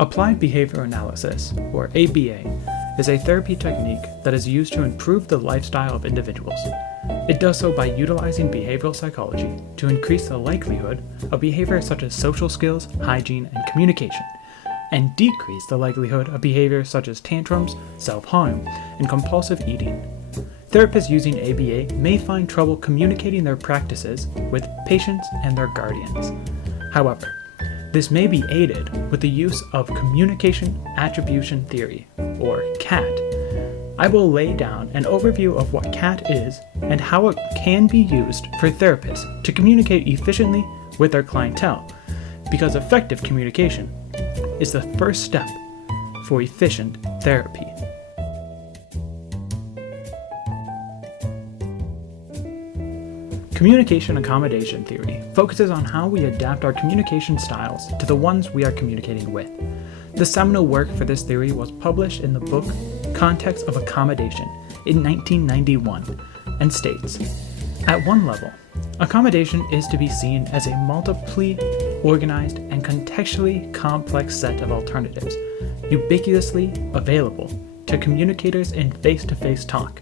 Applied behavior analysis, or ABA, is a therapy technique that is used to improve the lifestyle of individuals. It does so by utilizing behavioral psychology to increase the likelihood of behaviors such as social skills, hygiene, and communication, and decrease the likelihood of behaviors such as tantrums, self-harm, and compulsive eating. Therapists using ABA may find trouble communicating their practices with patients and their guardians. However, this may be aided with the use of communication attribution theory, or CAT. I will lay down an overview of what CAT is and how it can be used for therapists to communicate efficiently with their clientele, because effective communication is the first step for efficient therapy. Communication accommodation theory focuses on how we adapt our communication styles to the ones we are communicating with. The seminal work for this theory was published in the book Context of Accommodation in 1991 and states, at one level, accommodation is to be seen as a multiply organized and contextually complex set of alternatives, ubiquitously available to communicators in face-to-face talk.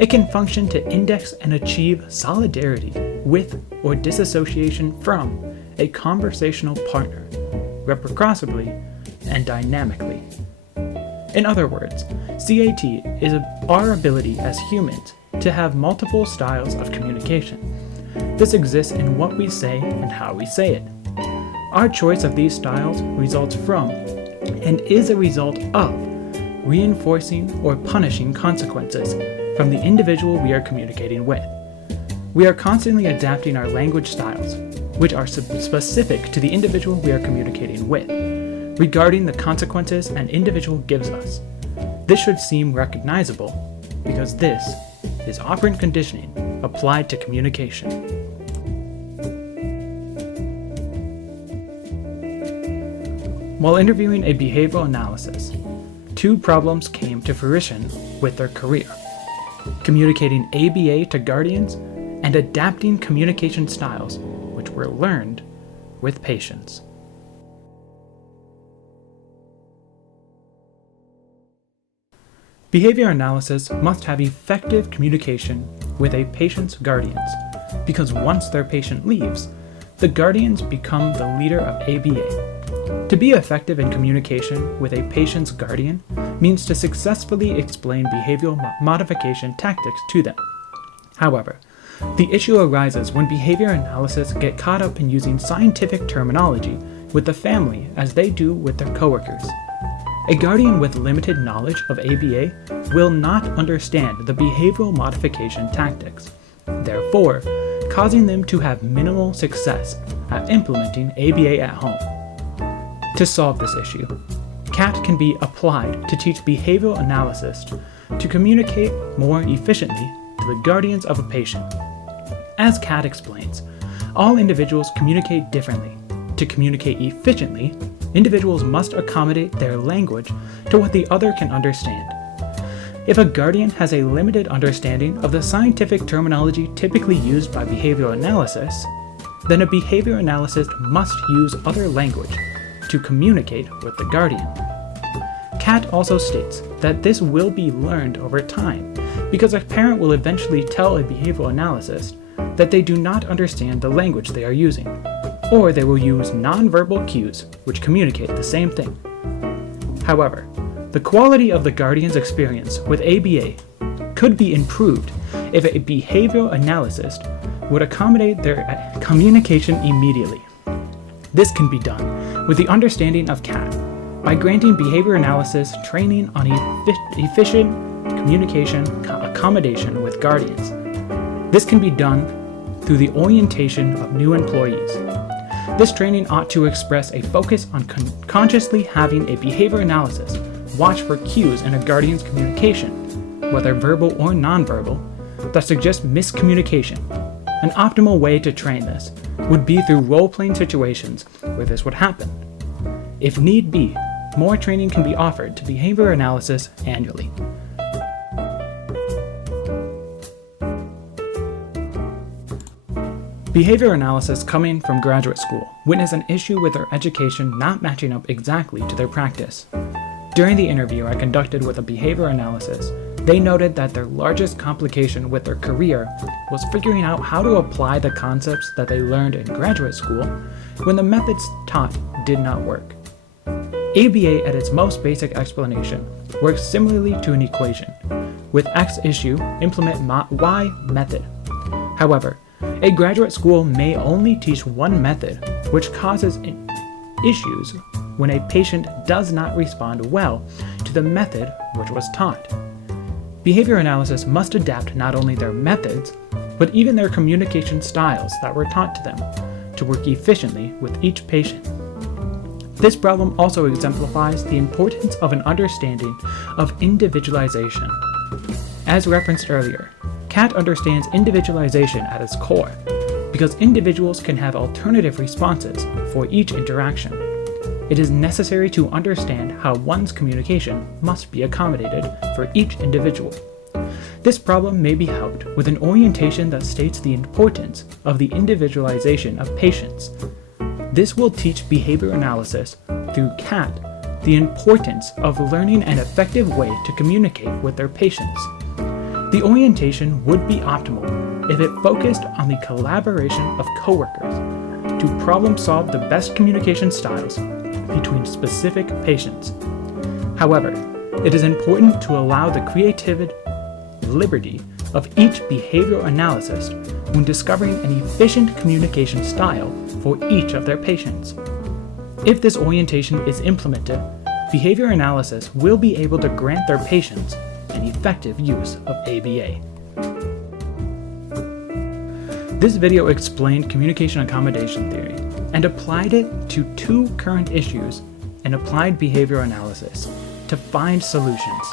It can function to index and achieve solidarity with or disassociation from a conversational partner, reciprocally and dynamically. In other words, CAT is our ability as humans to have multiple styles of communication. This exists in what we say and how we say it. Our choice of these styles results from and is a result of reinforcing or punishing consequences from the individual we are communicating with. We are constantly adapting our language styles, which are specific to the individual we are communicating with, regarding the consequences an individual gives us. This should seem recognizable, because this is operant conditioning applied to communication. While interviewing a behavioral analysis, two problems came to fruition with their career: communicating ABA to guardians and adapting communication styles which were learned with patients. Behavior analysis must have effective communication with a patient's guardians, because once their patient leaves, the guardians become the leader of ABA. To be effective in communication with a patient's guardian means to successfully explain behavioral modification tactics to them. However, the issue arises when behavior analysis get caught up in using scientific terminology with the family as they do with their coworkers. A guardian with limited knowledge of ABA will not understand the behavioral modification tactics, therefore causing them to have minimal success at implementing ABA at home. To solve this issue, CAT can be applied to teach behavioral analysis to communicate more efficiently to the guardians of a patient. As CAT explains, all individuals communicate differently. To communicate efficiently, individuals must accommodate their language to what the other can understand. If a guardian has a limited understanding of the scientific terminology typically used by behavioral analysis, then a behavior analyst must use other language to communicate with the guardian. CAT also states that this will be learned over time, because a parent will eventually tell a behavioral analyst that they do not understand the language they are using, or they will use nonverbal cues which communicate the same thing. However, the quality of the guardian's experience with ABA could be improved if a behavioral analyst would accommodate their communication immediately. This can be done with the understanding of CAT by granting behavior analysis training on efficient communication accommodation with guardians. This can be done through the orientation of new employees. This training ought to express a focus on consciously having a behavior analysis watch for cues in a guardian's communication, whether verbal or nonverbal, that suggest miscommunication. An optimal way to train this would be through role-playing situations where this would happen. If need be, more training can be offered to behavior analysis annually. Behavior analysis coming from graduate school witnessed an issue with their education not matching up exactly to their practice. During the interview I conducted with a behavior analysis, they noted that their largest complication with their career was figuring out how to apply the concepts that they learned in graduate school when the methods taught did not work. ABA at its most basic explanation works similarly to an equation. With X issue, implement Y method. However, a graduate school may only teach one method, which causes issues when a patient does not respond well to the method which was taught. Behavior analysis must adapt not only their methods, but even their communication styles that were taught to them to work efficiently with each patient. This problem also exemplifies the importance of an understanding of individualization. As referenced earlier, CAT understands individualization at its core, because individuals can have alternative responses for each interaction. It is necessary to understand how one's communication must be accommodated for each individual. This problem may be helped with an orientation that states the importance of the individualization of patients. This will teach behavior analysis through CAT the importance of learning an effective way to communicate with their patients. The orientation would be optimal if it focused on the collaboration of coworkers to problem solve the best communication styles between specific patients. However, it is important to allow the creative liberty of each behavioral analyst when discovering an efficient communication style for each of their patients. If this orientation is implemented, behavior analysis will be able to grant their patients an effective use of ABA. This video explained communication accommodation theory and applied it to two current issues and applied behavior analysis to find solutions.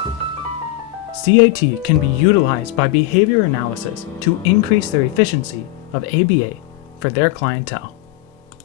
CAT can be utilized by behavior analysis to increase their efficiency of ABA for their clientele.